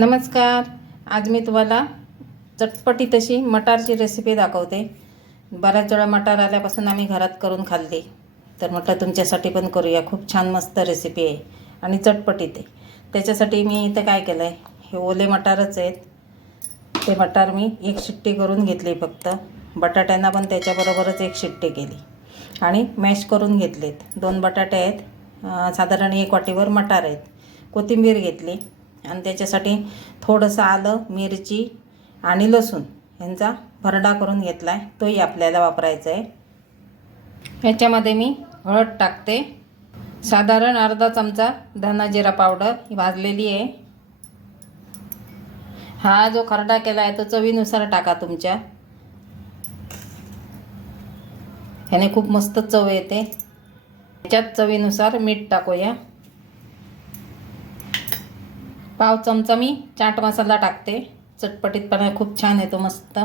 नमस्कार. आज मी तुम्हाला चटपटीत अशी मटारची रेसिपी दाखवते. बऱ्याच वेळा मटार आल्यापासून आम्ही घरात करून खाल्ली, तर म्हटलं तुमच्यासाठी पण करूया. खूप छान मस्त रेसिपी आहे आणि चटपटीत आहे. त्याच्यासाठी मी इथं काय केलं आहे, हे ओले मटारच आहेत. ते मटार मी एक शिट्टी करून घेतली फक्त. बटाट्यांना पण त्याच्याबरोबरच एक शिट्टी केली आणि मॅश करून घेतलेत. 2 बटाटे आहेत, साधारण 1 वाटीवर मटार आहेत. कोथिंबीर घेतली आणि त्याच्यासाठी थोडंसं आलं, मिरची आणि लसूण यांचा भरडा करून घेतला आहे. तोही आपल्याला वापरायचा आहे. ह्याच्यामध्ये मी हळद टाकते, साधारण अर्धा चमचा धना जिरा पावडर ही भाजलेली आहे. हा जो खरडा केला आहे तो चवीनुसार टाका तुमच्या. ह्याने खूप मस्त चव येते. त्याच्यात चवीनुसार मीठ टाकूया. पाव चमचा मी चाट मसाला टाकते. चटपटीतपणा खूप छान येतो मस्त.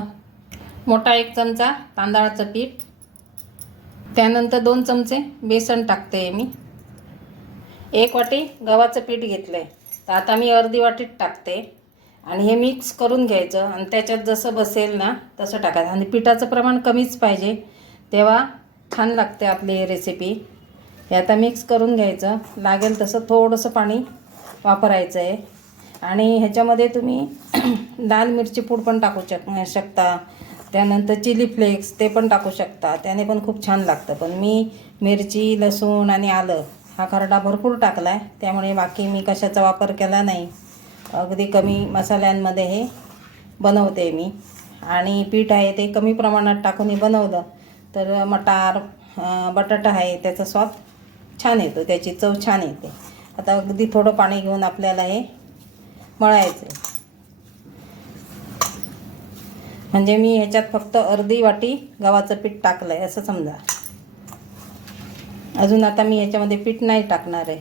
मोठा 1 चमचा तांदळाचं पीठ. त्यानंतर 2 चमचे बेसन टाकते मी. 1 वाटी गव्हाचं पीठ घेतलं आहे, तर आता मी अर्धी वाटीत टाकते आणि हे मिक्स करून घ्यायचं आणि त्याच्यात जसं बसेल ना तसं टाकायचं. आणि पिठाचं प्रमाण कमीच पाहिजे, तेव्हा छान लागते आपली ही रेसिपी. हे आता मिक्स करून घ्यायचं. लागेल तसं थोडंसं पाणी वापरायचं आहे. आणि ह्याच्यामध्ये तुम्ही लाल मिरची पूड पण टाकू शकता. त्यानंतर चिली फ्लेक्स ते पण टाकू शकता, त्याने पण खूप छान लागतं. पण मी मिरची, लसूण आणि आलं हा खरडा भरपूर टाकला आहे, त्यामुळे बाकी मी कशाचा वापर केला नाही. अगदी कमी मसाल्यांमध्ये हे बनवते मी. आणि पीठ आहे ते कमी प्रमाणात टाकून बनवलं तर मटार, बटाटा आहे त्याचा स्वाद छान येतो, त्याची चव छान येते. आता अगदी थोडं पाणी घेऊन आपल्याला हे मळायचं. म्हणजे मी ह्याच्यात फक्त अर्धी वाटी गव्हाचं पीठ टाकलं आहे असं समजा. अजून आता मी ह्याच्यामध्ये पीठ नाही टाकणार आहे.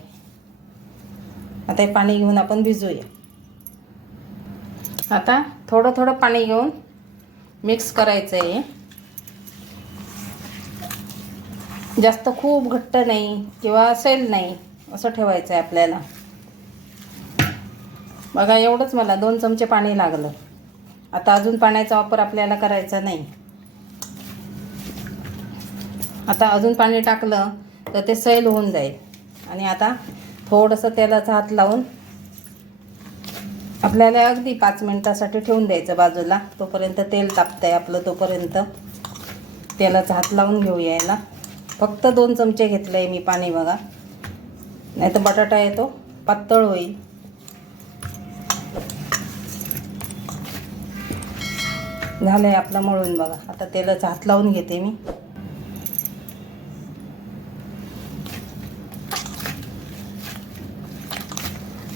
आता हे पाणी घेऊन आपण भिजूया. आता थोडं थोडं पाणी घेऊन मिक्स करायचं आहे. जास्त खूप घट्ट नाही किंवा सैल नाही असं ठेवायचं आहे आपल्याला. बघा, एवढंच मला 2 चमचे पाणी लागलं. आता अजून पाण्याचा वापर आपल्याला करायचा नाही. आता अजून पाणी टाकलं तर ते सैल होऊन जाईल. आणि आता थोडंसं तेलाचा हात लावून आपल्याला अगदी 5 मिनिटासाठी ठेवून द्यायचं बाजूला. तोपर्यंत तेल तापतंय आपलं, तोपर्यंत तेलाचा हात लावून घेऊया याला. फक्त 2 चमचे घेतलं आहे मी पाणी बघा, नाही तर बटाटा येतो पातळ होईल. झालं आहे आपलं मळून बघा. आता तेलाचा हात लावून घेते मी.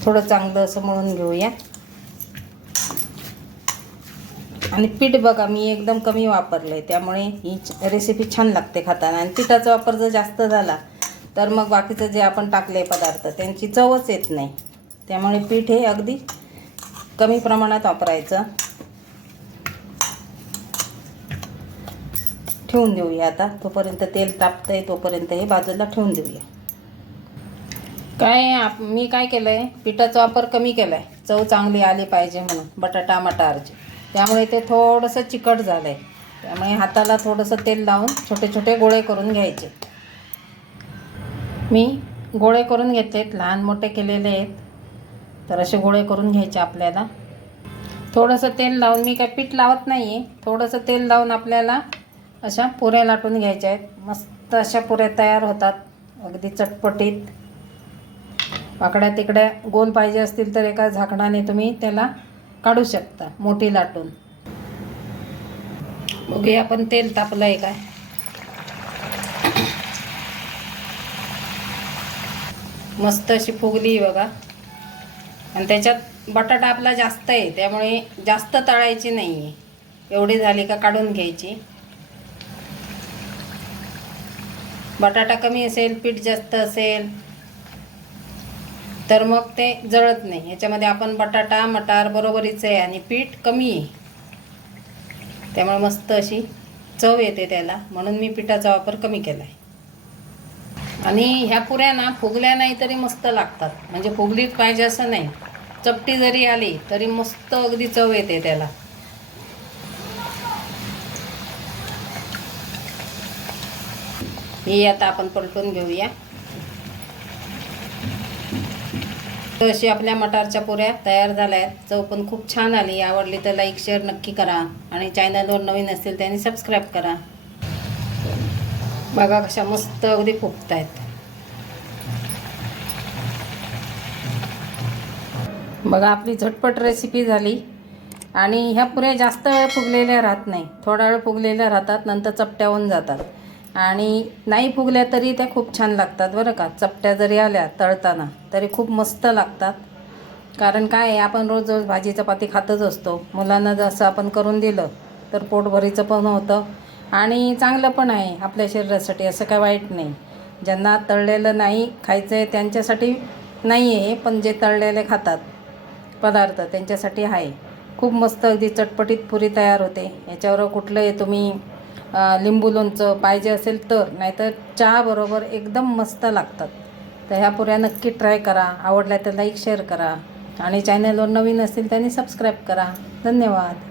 थोडं चांगलं असं मळून घेऊया. आणि पीठ बघा मी एकदम कमी वापरलं आहे, त्यामुळे ही रेसिपी छान लागते खाताना. आणि पिठाचा वापर जर जास्त झाला तर मग बाकीचं जे आपण टाकले पदार्थ त्यांची चवच येत नाही. त्यामुळे पीठ हे अगदी कमी प्रमाणात वापरायचं. ठेवून देऊया आता. तोपर्यंत तेल तापतंय तोपर्यंत हे बाजूला ठेवून देऊया. मी काय केलं आहे, पिठाचा वापर कमी केला आहे, चव चांगली आली पाहिजे म्हणून बटाटा मटारची. त्यामुळे ते थोडंसं चिकट झालं आहे. त्यामुळे हाताला थोडंसं तेल लावून छोटे छोटे गोळे करून घ्यायचे. मी गोळे करून घेतलेत, लहान मोठे केलेले आहेत. तर असे गोळे करून घ्यायचे आपल्याला. थोडंसं तेल लावून, मी काय पीठ लावत नाही आहे, थोडंसं तेल लावून आपल्याला अशा पुऱ्या लाटून घ्यायच्या आहेत. मस्त अशा पुऱ्या तयार होतात, अगदी चटपटीत. वाकड्या तिकड्या गोल पाहिजे असतील तर एका झाकणाने तुम्ही त्याला काढू शकता, मोठी लाटून. बघूया आपण तेल तापलं आहे काय. मस्त अशी फुगली बघा. आणि त्याच्यात बटाटा आपला जास्त आहे, त्यामुळे जास्त तळायची नाही आहे. एवढी झाली का काढून घ्यायची. बटाटा कमी असेल, पीठ जास्त असेल तर मग ते जळत नाही. याच्यामध्ये आपण बटाटा मटार बरोबरीच आहे आणि पीठ कमी आहे, त्यामुळे मस्त अशी चव येते त्याला. म्हणून मी पिठाचा वापर कमी केला आहे. आणि ह्या पुऱ्या ना फुगल्या नाही तरी मस्त लागतात. म्हणजे फुगलीच पाहिजे असं नाही, चपटी जरी आली तरी मस्त अगदी चव येते त्याला. ही आता आपण पलटून घेऊया. तर अशी आपल्या मटारच्या पुऱ्या तयार झाल्या आहेत. चव पण खूप छान आली. आवडली तर लाईक शेअर नक्की करा आणि चॅनलवर नवीन असतील त्यांनी सबस्क्राईब करा. बघा कशा मस्त अगदी फुगत आहेत. बघा आपली झटपट रेसिपी झाली. आणि ह्या पुऱ्या जास्त वेळ फुगलेल्या राहत नाही, थोडा वेळ फुगलेल्या राहतात, नंतर चपट्या होऊन जातात. आणि नाही फुगल्या तरी त्या खूप छान लागतात बरं का. चपट्या जरी आल्या तळताना तरी खूप मस्त लागतात. कारण काय आहे, आपण रोज रोज भाजी चपाती खातच असतो. मुलांना जसं आपण करून दिलं तर पोटभरीचं पण होतं आणि चांगलं पण आहे आपल्या शरीरासाठी. असं काय वाईट नाही. ज्यांना तळलेलं नाही खायचं आहे त्यांच्यासाठी नाही आहे, पण जे तळलेले खातात पदार्थ त्यांच्यासाठी आहे. खूप मस्त अगदी चटपटीत पुरी तयार होते. याच्यावर कुठलंही तुम्ही लिंबू लोणचं पाहिजे असेल तर, नाहीतर चहाबरोबर एकदम मस्त लागतात. तर ह्या पुऱ्या नक्की ट्राय करा. आवडल्या तर लाईक शेअर करा आणि चॅनलवर नवीन असतील त्यांनी सबस्क्राईब करा. धन्यवाद.